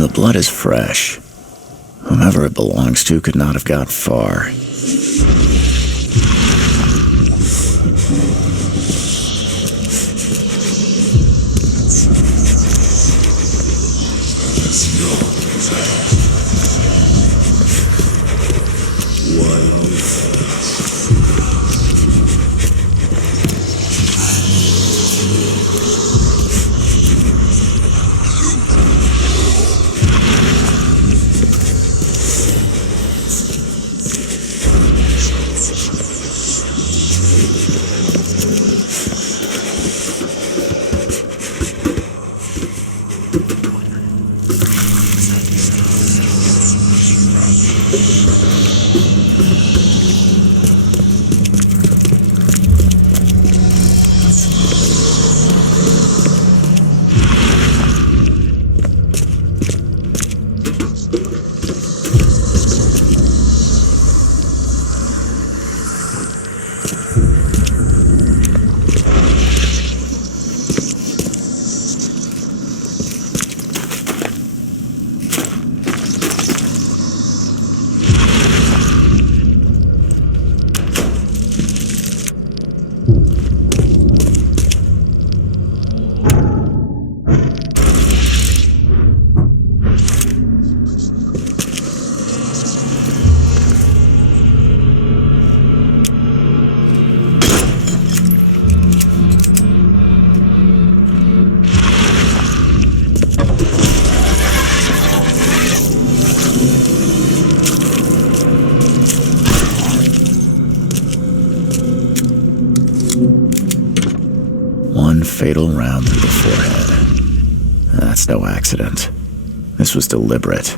The blood is fresh. Whomever it belongs to could not have got far. One fatal round through the forehead. That's no accident. This was deliberate.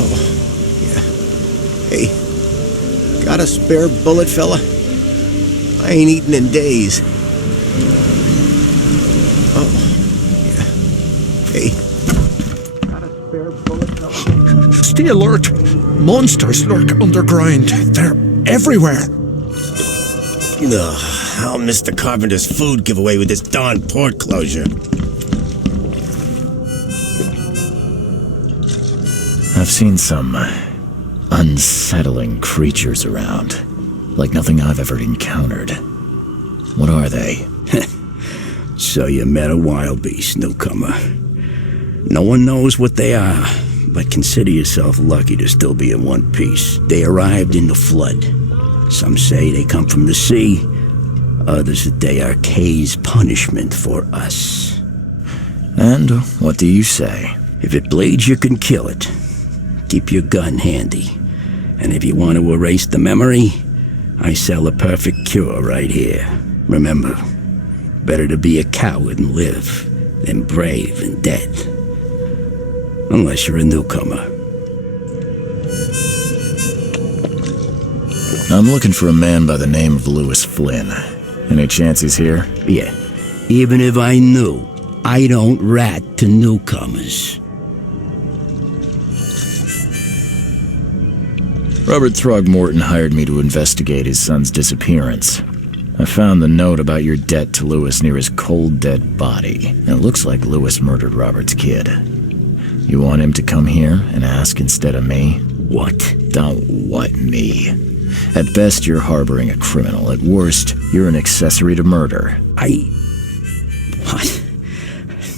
Oh, yeah. Hey, got a spare bullet, fella? I ain't eaten in days. Oh, yeah. Hey, got a spare bullet, fella? Stay alert! Monsters lurk underground. They're everywhere. Ugh, I'll miss the carpenter's food giveaway with this darn port closure. I've seen some unsettling creatures around, like nothing I've ever encountered. What are they? So you met a wild beast, newcomer. No one knows what they are, but consider yourself lucky to still be in one piece. They arrived in the flood. Some say they come from the sea. Others that they are Kay's punishment for us. And what do you say? If it bleeds, you can kill it. Keep your gun handy. And if you want to erase the memory, I sell a perfect cure right here. Remember, better to be a coward and live than brave and dead. Unless you're a newcomer. I'm looking for a man by the name of Lewis Flynn. Any chance he's here? Yeah, even if I knew, I don't rat to newcomers. Robert Throgmorton hired me to investigate his son's disappearance. I found the note about your debt to Lewis near his cold, dead body. And it looks like Lewis murdered Robert's kid. You want him to come here and ask instead of me? What? Don't what me. At best, you're harboring a criminal. At worst, you're an accessory to murder. What?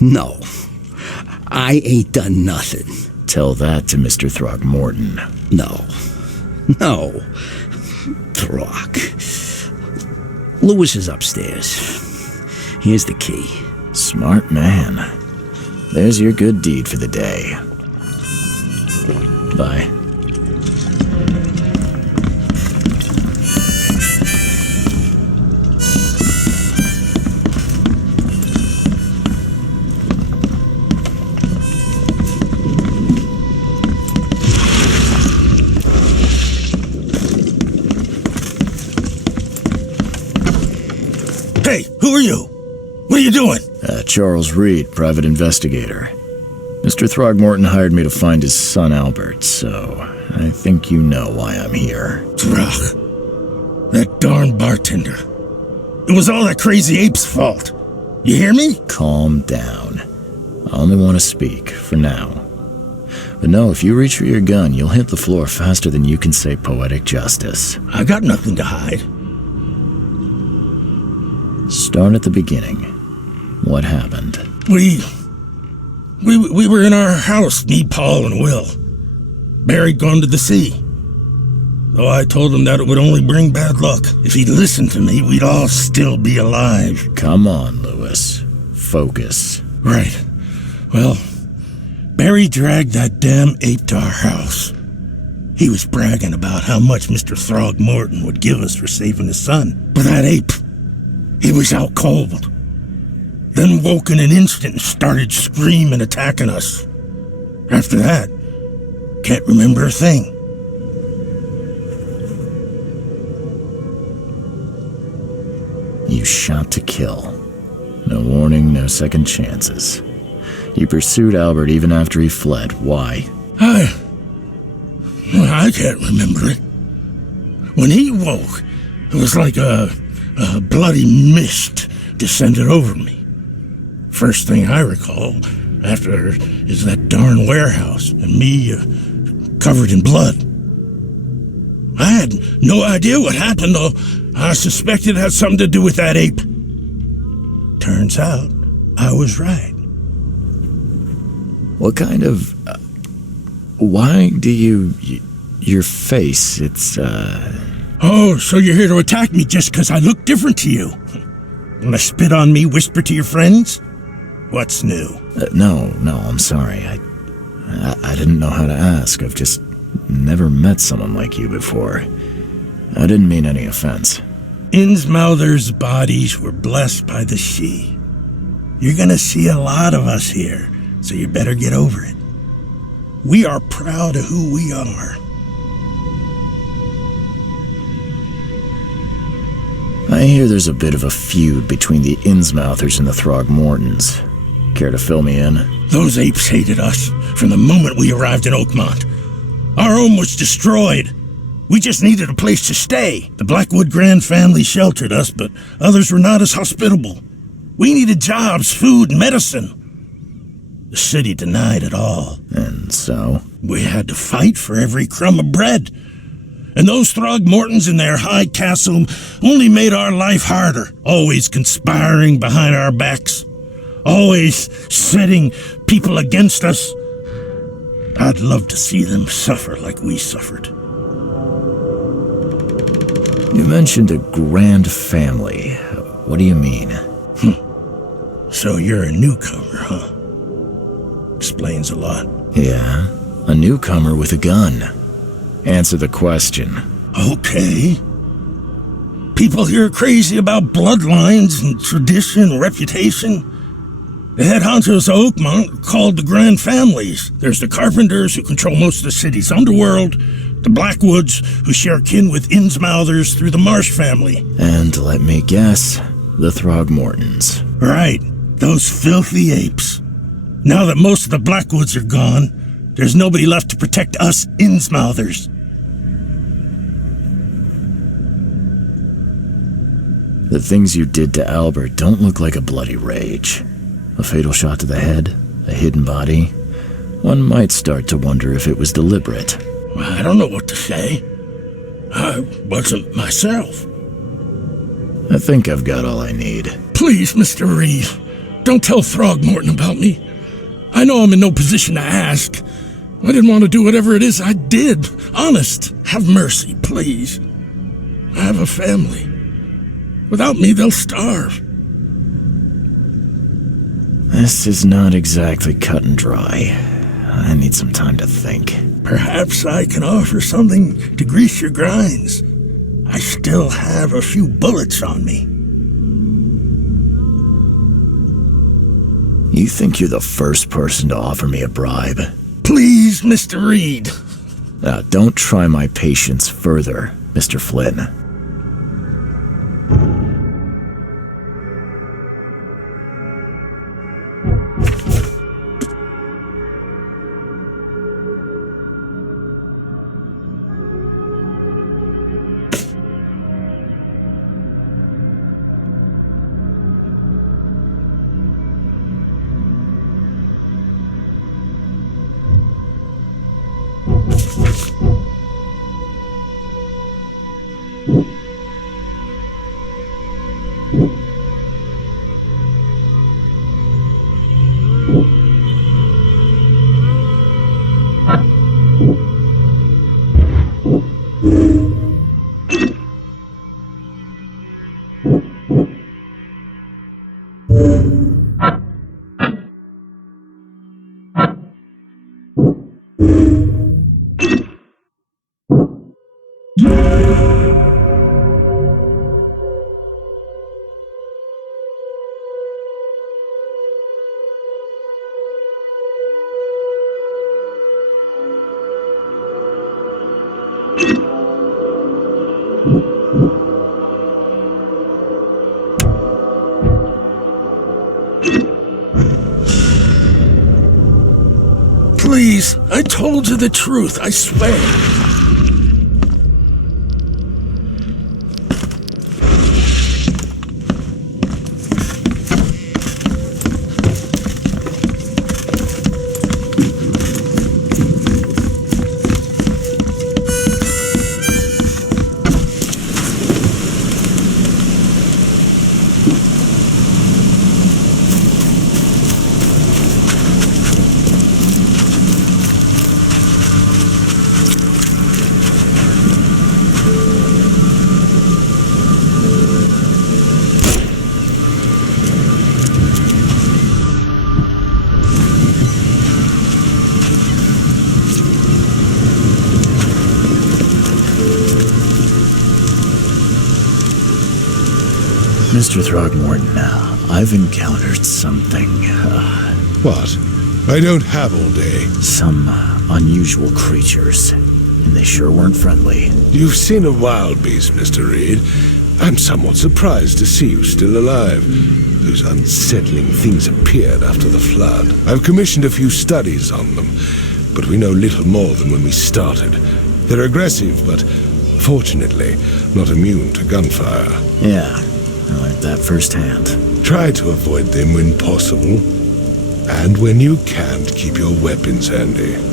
No. I ain't done nothing. Tell that to Mr. Throgmorton. No. Throg. Lewis is upstairs. Here's the key. Smart man. There's your good deed for the day. Bye. Hey, who are you? What are you doing? Charles Reed, private investigator. Mr. Throgmorton hired me to find his son Albert, so I think you know why I'm here. Throg. That darn bartender. It was all that crazy ape's fault. You hear me? Calm down. I only want to speak, for now. But no, if you reach for your gun, you'll hit the floor faster than you can say poetic justice. I got nothing to hide. Start at the beginning. What happened? We were in our house, me, Paul, and Will. Barry'd gone to the sea. Though I told him that it would only bring bad luck. If he'd listened to me, we'd all still be alive. Come on, Lewis. Focus. Right. Well, Barry dragged that damn ape to our house. He was bragging about how much Mr. Throgmorton would give us for saving his son. But that ape, he was out cold. Then woke in an instant and started screaming, attacking us. After that, can't remember a thing. You shot to kill. No warning, no second chances. You pursued Albert even after he fled. Why? I can't remember it. When he woke, it was like a bloody mist descended over me. First thing I recall after is that darn warehouse and me covered in blood. I had no idea what happened, though. I suspected it had something to do with that ape. Turns out I was right. What kind of... why do you... your face, it's, Oh, so you're here to attack me just because I look different to you? Wanna spit on me, whisper to your friends? What's new? No, I'm sorry. I didn't know how to ask. I've just never met someone like you before. I didn't mean any offense. Innsmouther's bodies were blessed by the sea. You're gonna see a lot of us here, so you better get over it. We are proud of who we are. I hear there's a bit of a feud between the Innsmouthers and the Throgmortons. Care to fill me in? Those apes hated us from the moment we arrived in Oakmont. Our home was destroyed. We just needed a place to stay. The Blackwood Grand family sheltered us, but others were not as hospitable. We needed jobs, food, and medicine. The city denied it all. And so? We had to fight for every crumb of bread. And those Throgmortons in their high castle only made our life harder, always conspiring behind our backs, always setting people against us. I'd love to see them suffer like we suffered. You mentioned a grand family. What do you mean? So you're a newcomer, huh? Explains a lot. Yeah, a newcomer with a gun. Answer the question. Okay. People here are crazy about bloodlines and tradition and reputation. The head honchos of Oakmont are called the Grand Families. There's the Carpenters, who control most of the city's underworld, the Blackwoods, who share kin with Innsmouthers through the Marsh family. And let me guess, the Throgmortons. Right, those filthy apes. Now that most of the Blackwoods are gone, there's nobody left to protect us Innsmouthers. The things you did to Albert don't look like a bloody rage. A fatal shot to the head, a hidden body. One might start to wonder if it was deliberate. I don't know what to say. I wasn't myself. I think I've got all I need. Please, Mr. Reed, don't tell Throgmorton about me. I know I'm in no position to ask. I didn't want to do whatever it is I did. Honest, have mercy, please. I have a family. Without me, they'll starve. This is not exactly cut and dry. I need some time to think. Perhaps I can offer something to grease your grinds. I still have a few bullets on me. You think you're the first person to offer me a bribe? Please, Mr. Reed. Now, don't try my patience further, Mr. Flynn. Please, I told you the truth, I swear. Mr. Throgmorton, I've encountered something. What? I don't have all day. Some unusual creatures. And they sure weren't friendly. You've seen a wild beast, Mr. Reed. I'm somewhat surprised to see you still alive. Those unsettling things appeared after the flood. I've commissioned a few studies on them, but we know little more than when we started. They're aggressive, but fortunately not immune to gunfire. Yeah, I learned that firsthand. Try to avoid them when possible, and when you can't, keep your weapons handy.